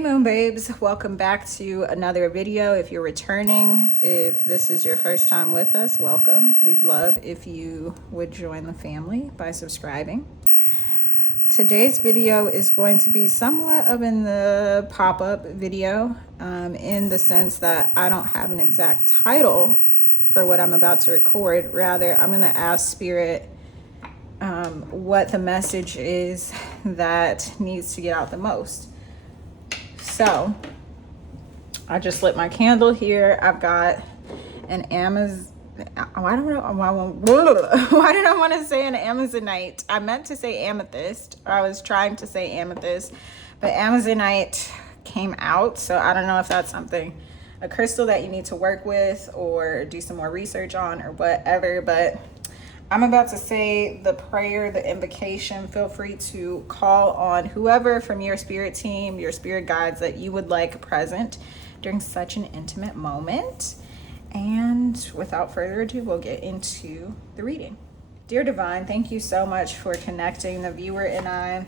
Moon Babes, welcome back to another video. If you're returning, if this is your first time with us, welcome. We'd love if you would join the family by subscribing. Today's video is going to be somewhat of in the pop-up video, in the sense that I don't have an exact title for what I'm about to record. Rather, I'm going to ask Spirit what the message is that needs to get out the most. So I just lit my candle here. I've got an Amazon. I don't know why did I want to say an Amazonite? I meant to say amethyst, or I was trying to say amethyst, but Amazonite came out. So I don't know if that's a crystal that you need to work with or do some more research on or whatever, but I'm about to say the prayer, the invocation. Feel free to call on whoever from your spirit team, your spirit guides that you would like present during such an intimate moment. And without further ado, we'll get into the reading. Dear Divine, thank you so much for connecting the viewer and I.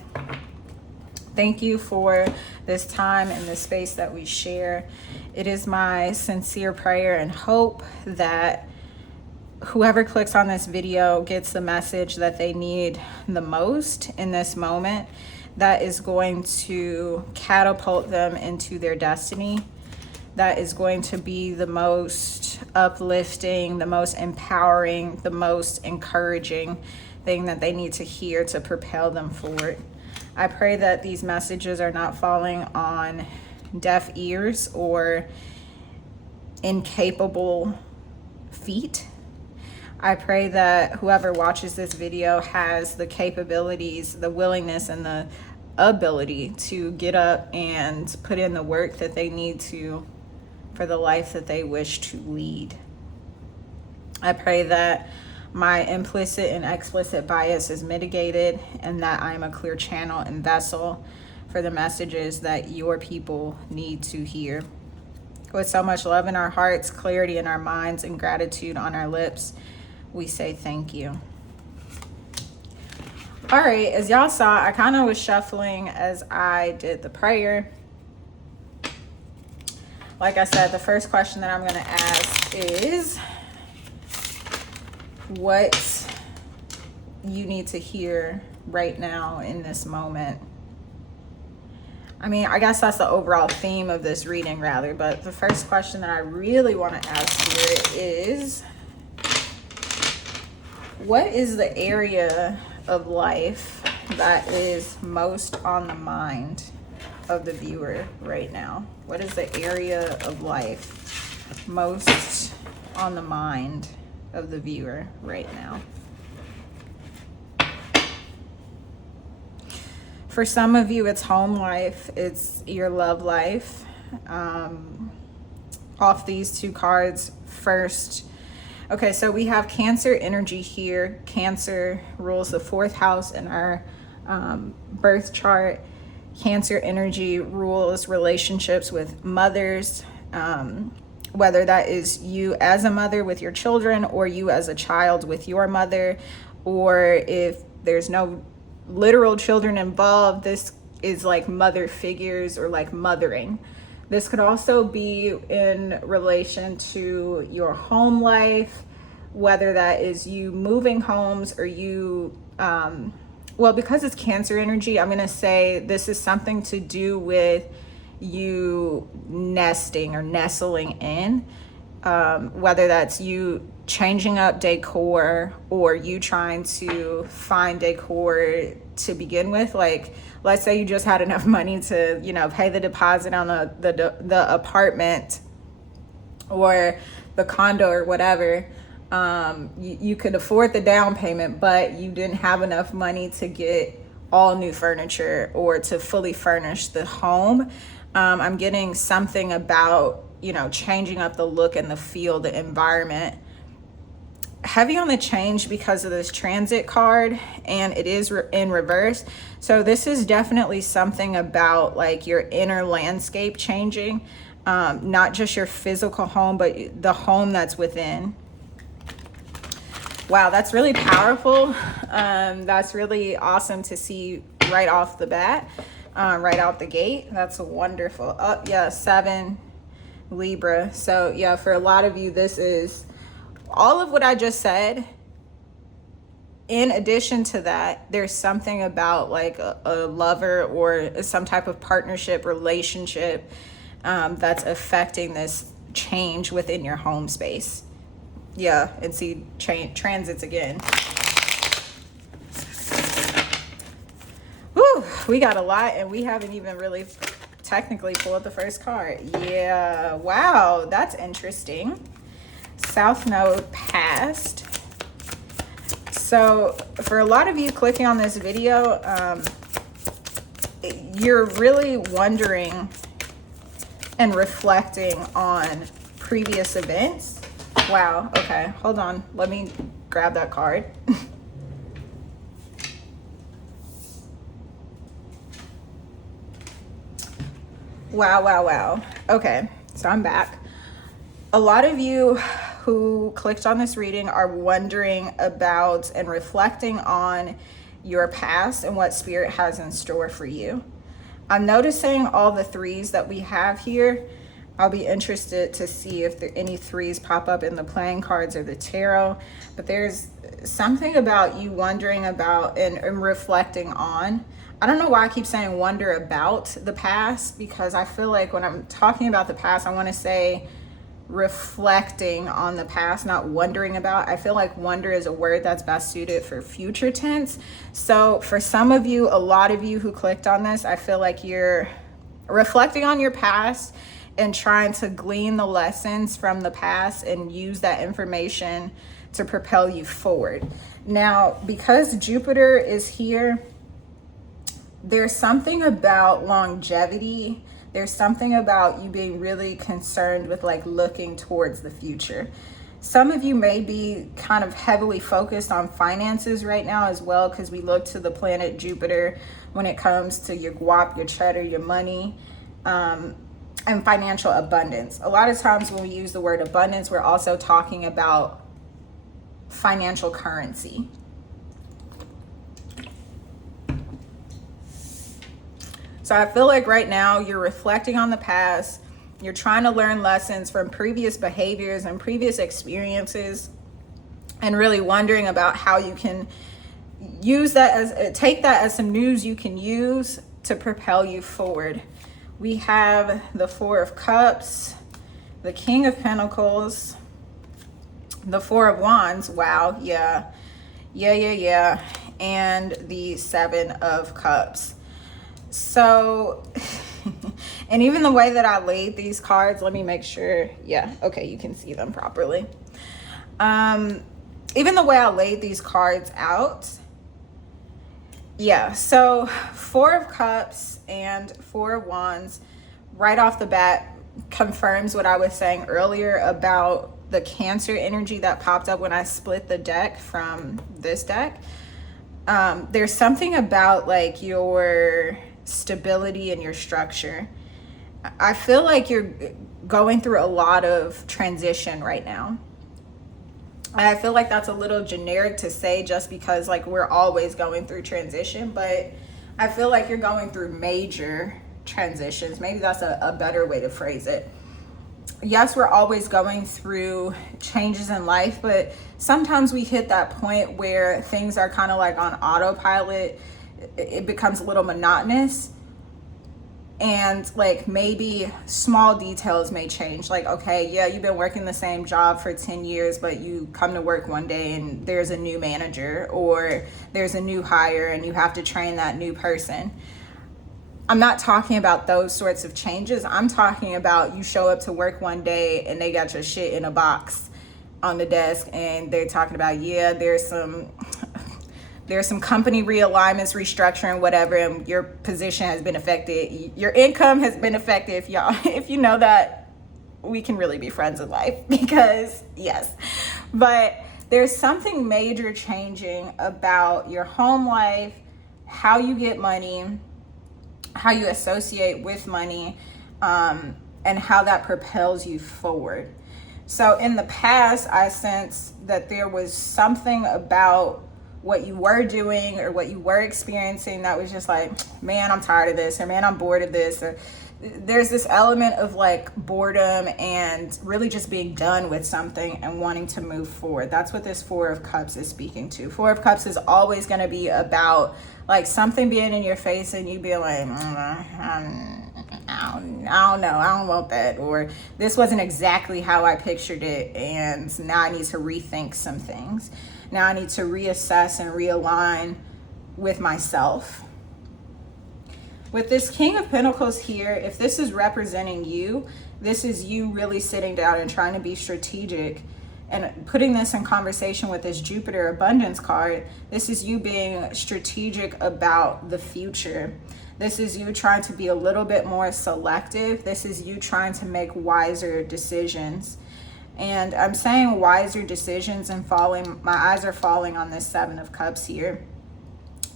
Thank you for this time and this space that we share. It is my sincere prayer and hope that whoever clicks on this video gets the message that they need the most in this moment, that is going to catapult them into their destiny, that is going to be the most uplifting, the most empowering, the most encouraging thing that they need to hear to propel them forward. I pray that these messages are not falling on deaf ears or incapable feet. I pray that whoever watches this video has the capabilities, the willingness, and the ability to get up and put in the work that they need to for the life that they wish to lead. I pray that my implicit and explicit bias is mitigated and that I'm a clear channel and vessel for the messages that your people need to hear. With so much love in our hearts, clarity in our minds, and gratitude on our lips, we say thank you. All right, as y'all saw, I kind of was shuffling as I did the prayer. Like I said, the first question that I'm going to ask is what you need to hear right now in this moment. I mean, I guess that's the overall theme of this reading, rather, but the first question that I really want to ask Spirit is, what is the area of life that is most on the mind of the viewer right now? What is the area of life most on the mind of the viewer right now? For some of you, it's home life, it's your love life. Off these two cards first. Okay, so we have Cancer energy here. Cancer rules the 4th house in our birth chart. Cancer energy rules relationships with mothers, whether that is you as a mother with your children or you as a child with your mother, or if there's no literal children involved, this is like mother figures or like mothering. This could also be in relation to your home life, whether that is you moving homes or you, well, because it's Cancer energy, I'm going to say this is something to do with you nesting or nestling in, whether that's you changing up decor or you trying to find decor to begin with. Like, let's say you just had enough money to, pay the deposit on the apartment or the condo or whatever. You could afford the down payment, but you didn't have enough money to get all new furniture or to fully furnish the home. I'm getting something about, changing up the look and the feel, the environment. Heavy on the change because of this transit card, and it is in reverse. So this is definitely something about like your inner landscape changing, not just your physical home, but the home that's within. Wow, that's really powerful. That's really awesome to see right off the bat. right out the gate. That's wonderful. Oh, yeah, 7 Libra. So yeah, for a lot of you, this is all of what I just said. In addition to that, there's something about like a lover or some type of partnership, relationship that's affecting this change within your home space. Yeah, and see transits again. Whew, we got a lot and we haven't even really technically pulled the first card. Yeah, wow, that's interesting. South Node past. So for a lot of you clicking on this video, you're really wondering and reflecting on previous events. Wow, okay, hold on. Let me grab that card. Wow. Okay, so I'm back. A lot of you who clicked on this reading are wondering about and reflecting on your past and what spirit has in store for you. I'm noticing all the 3s that we have here. I'll be interested to see if any 3s pop up in the playing cards or the tarot, but there's something about you wondering about and reflecting on. I don't know why I keep saying wonder about the past, because I feel like when I'm talking about the past, I want to say reflecting on the past, not wondering about. I feel like wonder is a word that's best suited for future tense. So for some of you, a lot of you who clicked on this, I feel like you're reflecting on your past and trying to glean the lessons from the past and use that information to propel you forward. Now, because Jupiter is here, there's something about longevity. There's something about you being really concerned with like looking towards the future. Some of you may be kind of heavily focused on finances right now as well, because we look to the planet Jupiter when it comes to your guap, your cheddar, your money, and financial abundance. A lot of times when we use the word abundance, we're also talking about financial currency. So I feel like right now you're reflecting on the past. You're trying to learn lessons from previous behaviors and previous experiences, and really wondering about how you can use that as, take that as some news you can use to propel you forward. We have the 4 of Cups, the King of Pentacles, the 4 of Wands. Wow, yeah. And the 7 of Cups. So, and even the way that I laid these cards, let me make sure. Yeah, okay, you can see them properly. Even the way I laid these cards out. Yeah, so 4 of Cups and 4 of Wands right off the bat confirms what I was saying earlier about the Cancer energy that popped up when I split the deck from this deck. There's something about like your stability and your structure. I feel like you're going through a lot of transition right now. I feel like that's a little generic to say just because like we're always going through transition, but I feel like you're going through major transitions. Maybe that's a better way to phrase it. Yes, we're always going through changes in life, but sometimes we hit that point where things are kind of like on autopilot. It becomes a little monotonous, and like maybe small details may change. Like, okay, yeah, you've been working the same job for 10 years, but you come to work one day and there's a new manager or there's a new hire and you have to train that new person. I'm not talking about those sorts of changes. I'm talking about you show up to work one day and they got your shit in a box on the desk and they're talking about, yeah, there's some company realignments, restructuring, whatever, and your position has been affected. Your income has been affected. If you know that, we can really be friends in life, because yes. But there's something major changing about your home life, how you get money, how you associate with money, and how that propels you forward. So in the past, I sensed that there was something about what you were doing or what you were experiencing that was just like, man, I'm tired of this, or man, I'm bored of this, or there's this element of like boredom and really just being done with something and wanting to move forward. That's what this Four of Cups is speaking to. Four of Cups is always going to be about like something being in your face and you being like, I don't know, I don't want that, or this wasn't exactly how I pictured it, and now I need to rethink some things. Now I need to reassess and realign with myself. With this King of Pentacles here, if this is representing you, this is you really sitting down and trying to be strategic and putting this in conversation with this Jupiter abundance card. This is you being strategic about the future. This is you trying to be a little bit more selective. This is you trying to make wiser decisions. And I'm saying wiser decisions and my eyes are falling on this Seven of Cups here.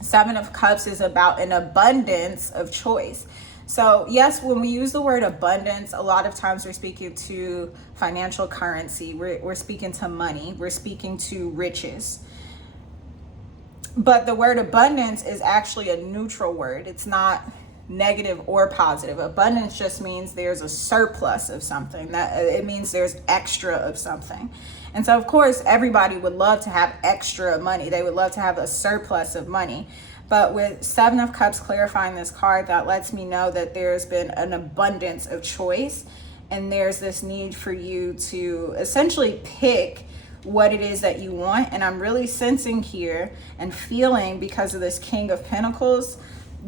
Seven of Cups is about an abundance of choice. So yes, when we use the word abundance, a lot of times we're speaking to financial currency. We're speaking to money. We're speaking to riches. But the word abundance is actually a neutral word. It's not negative or positive. Abundance just means there's a surplus of something. That it means there's extra of something. And so of course everybody would love to have extra money. They would love to have a surplus of money. But with Seven of Cups clarifying this card, that lets me know that there's been an abundance of choice, and there's this need for you to essentially pick what it is that you want. And I'm really sensing here and feeling, because of this King of Pentacles,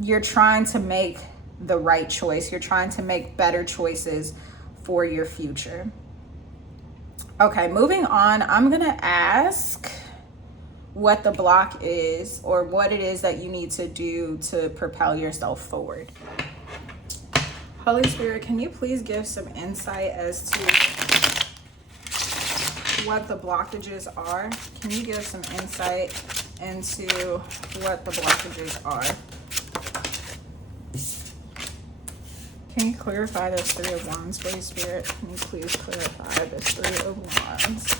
you're trying to make the right choice. You're trying to make better choices for your future. Okay, moving on, I'm gonna ask what the block is, or what it is that you need to do to propel yourself forward. Holy Spirit, can you please give some insight as to what the blockages are? Can you give some insight into what the blockages are? Can you clarify this Three of Wands, Holy Spirit? Can you please clarify this Three of Wands?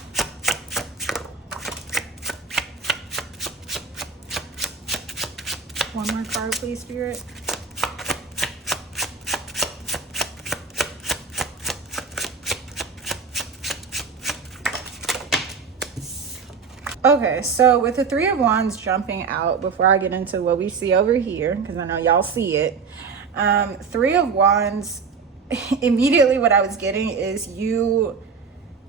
One more card, please, Spirit. Okay, so with the Three of Wands jumping out, before I get into what we see over here, because I know y'all see it, Three of Wands, immediately what I was getting is you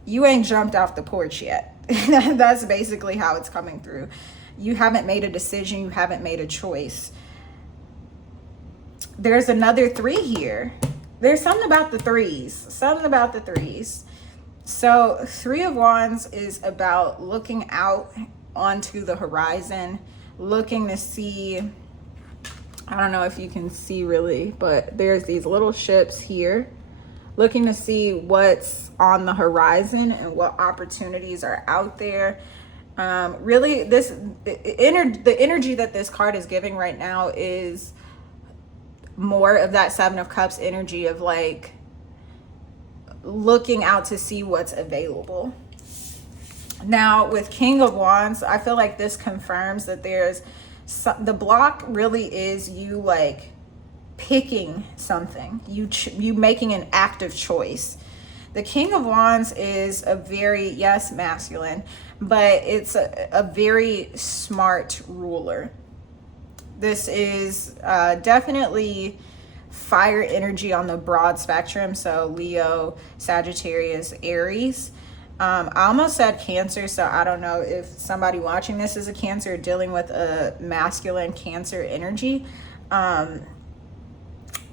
ain't jumped off the porch yet. That's basically how it's coming through. You haven't made a decision. You haven't made a choice. There's another three here. There's something about the threes. Something about the threes. So Three of Wands is about looking out onto the horizon, looking to see, I don't know if you can see really, but there's these little ships here, looking to see what's on the horizon and what opportunities are out there. Really, the energy that this card is giving right now is more of that Seven of Cups energy of like looking out to see what's available. Now with King of Wands, I feel like this confirms that the block really is you like picking something, you making an active choice. The King of Wands is a very, yes, masculine, but it's a very smart ruler. This is definitely fire energy on the broad spectrum. So Leo, Sagittarius, Aries. I almost said Cancer, so I don't know if somebody watching this is a Cancer dealing with a masculine Cancer energy.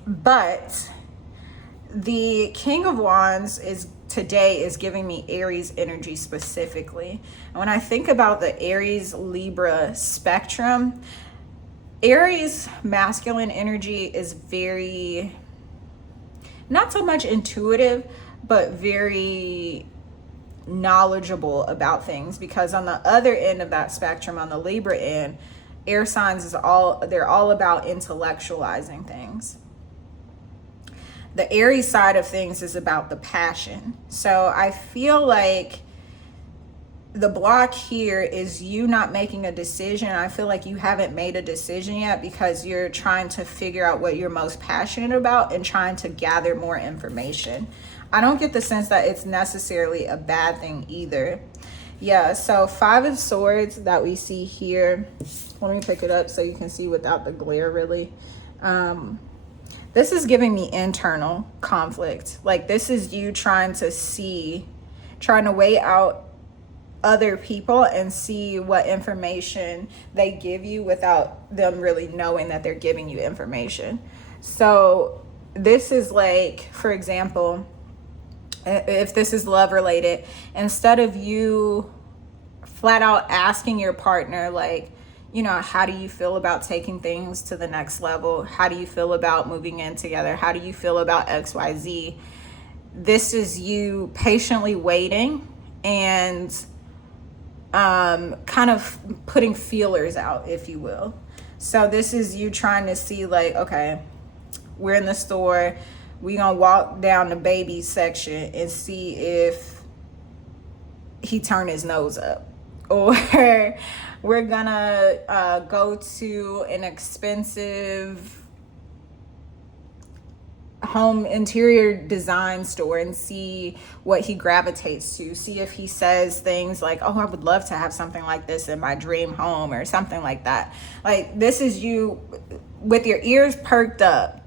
But the King of Wands today is giving me Aries energy specifically. And when I think about the Aries Libra spectrum, Aries masculine energy is very, not so much intuitive, but very knowledgeable about things, because on the other end of that spectrum, on the Libra end, air signs they're all about intellectualizing things. The Aries side of things is about the passion. So I feel like the block here is you not making a decision. I feel like you haven't made a decision yet because you're trying to figure out what you're most passionate about and trying to gather more information. I don't get the sense that it's necessarily a bad thing either. Yeah, so 5 of Swords that we see here. Let me pick it up so you can see without the glare really. This is giving me internal conflict. Like this is you trying to weigh out other people and see what information they give you without them really knowing that they're giving you information. So this is like, for example, if this is love related, instead of you flat out asking your partner, like, you know, how do you feel about taking things to the next level? How do you feel about moving in together? How do you feel about XYZ? This is you patiently waiting and kind of putting feelers out, if you will. So this is you trying to see like, okay, we're in the store. We gonna walk down the baby section and see if he turned his nose up. Or we're gonna go to an expensive home interior design store and see what he gravitates to. See if he says things like, oh, I would love to have something like this in my dream home or something like that. Like this is you with your ears perked up,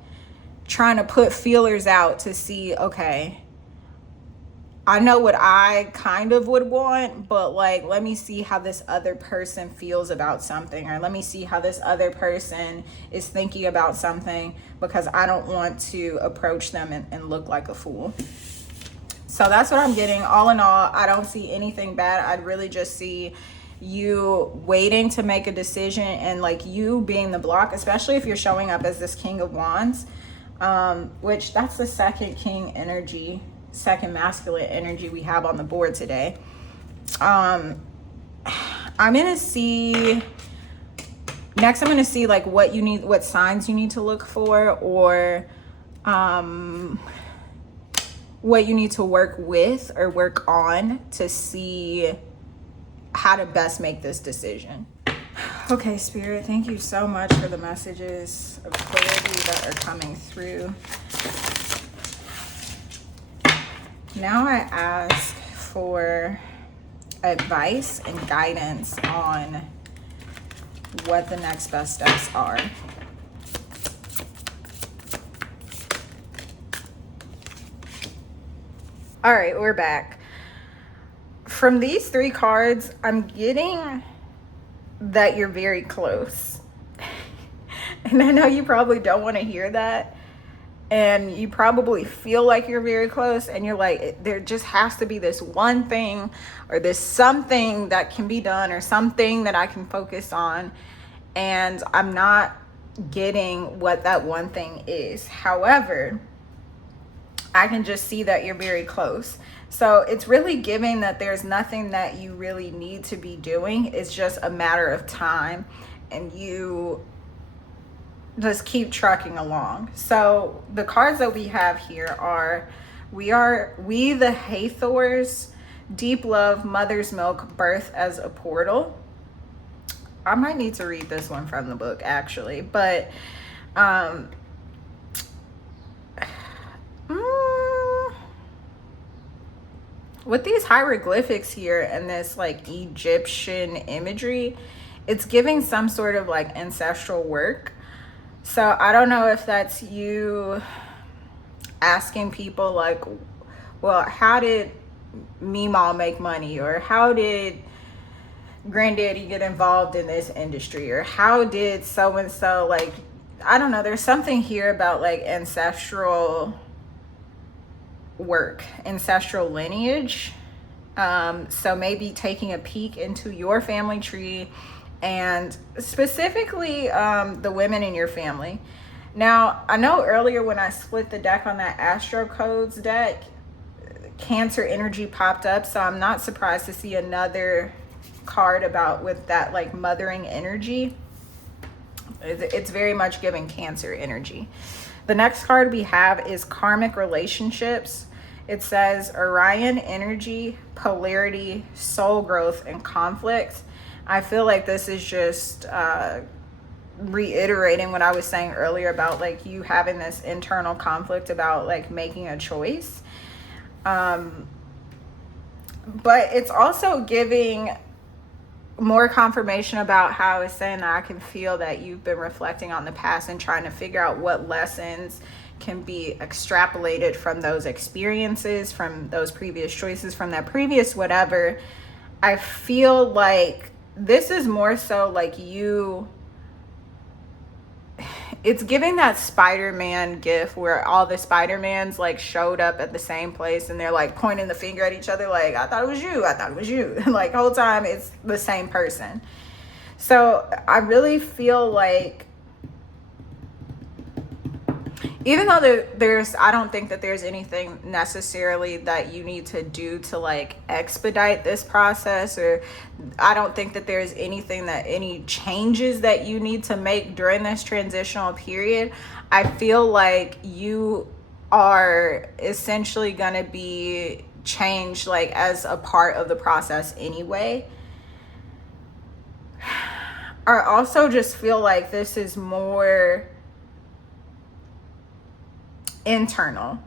trying to put feelers out to see, okay, I know what I kind of would want, but like, let me see how this other person feels about something, or let me see how this other person is thinking about something, because I don't want to approach them and look like a fool. So that's what I'm getting. All in all, I don't see anything bad. I'd really just see you waiting to make a decision and like you being the block, especially if you're showing up as this King of Wands, which that's the second king energy, second masculine energy we have on the board today. I'm gonna see like what you need, what signs you need to look for, or what you need to work with or work on to see how to best make this decision. Okay, Spirit, thank you so much for the messages of clarity that are coming through. Now I ask for advice and guidance on what the next best steps are. All right, we're back. From these 3 cards, I'm getting that you're very close. And I know you probably don't want to hear that. And you probably feel like you're very close, and you're like, there just has to be this one thing or this something that can be done or something that I can focus on. And I'm not getting what that one thing is. However, I can just see that you're very close. So it's really giving that there's nothing that you really need to be doing. It's just a matter of time, and you just keep trucking along. So the cards that we have here are we the Hathors, deep love, mother's milk, birth as a portal. I might need to read this one from the book actually, but with these hieroglyphics here and this like Egyptian imagery, it's giving some sort of like ancestral work. So I don't know if that's you asking people like, well, how did Meemaw make money? Or how did Granddaddy get involved in this industry? Or how did so-and-so, like, I don't know. There's something here about like ancestral work, ancestral lineage. So maybe taking a peek into your family tree, and specifically the women in your family. Now, I know earlier when I split the deck on that Astro Codes deck, Cancer energy popped up, so I'm not surprised to see another card about with that like mothering energy. It's very much giving Cancer energy. The next card we have is karmic relationships, It says Orion energy, polarity, soul growth, and conflict. I feel like this is just reiterating what I was saying earlier about like you having this internal conflict about like making a choice. But it's also giving more confirmation about how it's saying that I can feel that you've been reflecting on the past and trying to figure out what lessons can be extrapolated from those experiences, from those previous choices, from that previous whatever. I feel like this is more so like you, it's giving that Spider-Man gif where all the Spider-Mans like showed up at the same place and they're like pointing the finger at each other like, I thought it was you, I thought it was you. Like the whole time it's the same person. So I really feel like even though there's, I don't think that there's anything necessarily that you need to do to like expedite this process, or I don't think that there's anything that any changes that you need to make during this transitional period. I feel like you are essentially going to be changed like as a part of the process anyway. I also just feel like this is more internal.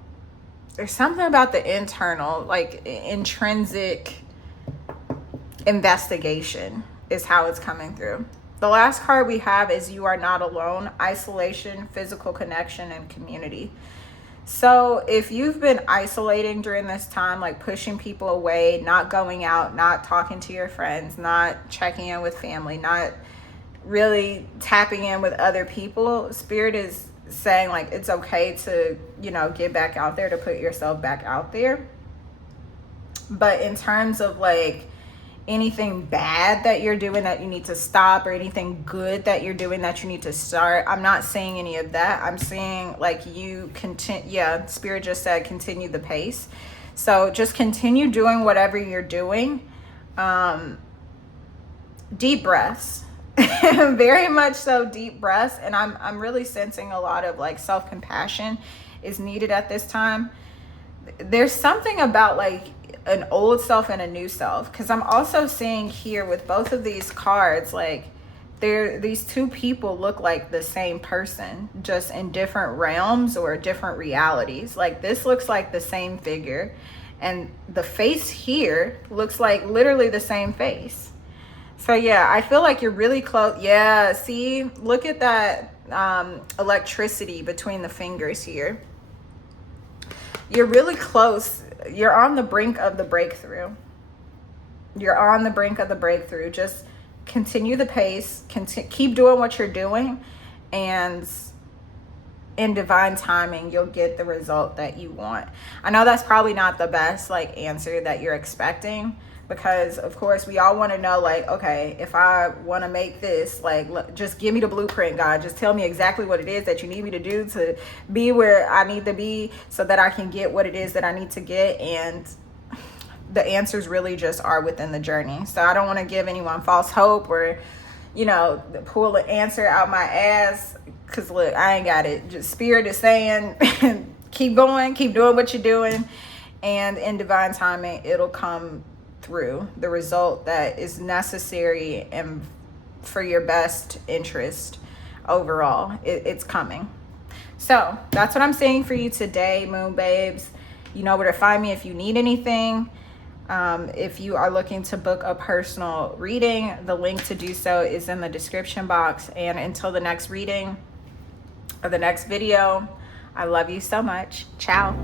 There's something about the internal, like intrinsic investigation is how it's coming through. The last card we have is You Are Not Alone, isolation, physical connection, and community. So if you've been isolating during this time, like pushing people away, not going out, not talking to your friends, not checking in with family, not really tapping in with other people, Spirit is saying like it's okay to, you know, get back out there, to put yourself back out there. But in terms of like anything bad that you're doing that you need to stop, or anything good that you're doing that you need to start, I'm not seeing any of that. I'm seeing like you continue. Yeah, Spirit just said continue the pace. So just continue doing whatever you're doing. Deep breaths. Very much so, deep breaths. And I'm really sensing a lot of like self-compassion is needed at this time. There's something about like an old self and a new self, because I'm also seeing here with both of these cards, like these two people look like the same person, just in different realms or different realities. Like this looks like the same figure, and the face here looks like literally the same face. So yeah, I feel like you're really close. Yeah, see, look at that electricity between the fingers here. You're really close. You're on the brink of the breakthrough. You're on the brink of the breakthrough. Just continue the pace. Keep doing what you're doing. And in divine timing, you'll get the result that you want. I know that's probably not the best like answer that you're expecting, because of course we all want to know like, okay, if I want to make this, like, just give me the blueprint, God. Just tell me exactly what it is that you need me to do to be where I need to be so that I can get what it is that I need to get. And the answers really just are within the journey. So I don't want to give anyone false hope or, you know, pull an answer out my ass, because look, I ain't got it. Just Spirit is saying keep going, keep doing what you're doing, and in divine timing it'll come through, the result that is necessary and for your best interest overall. It's coming. So that's what I'm saying for you today, Moon Babes. You know where to find me if you need anything. If you are looking to book a personal reading, the link to do so is in the description box. And until the next reading or the next video, I love you so much. Ciao.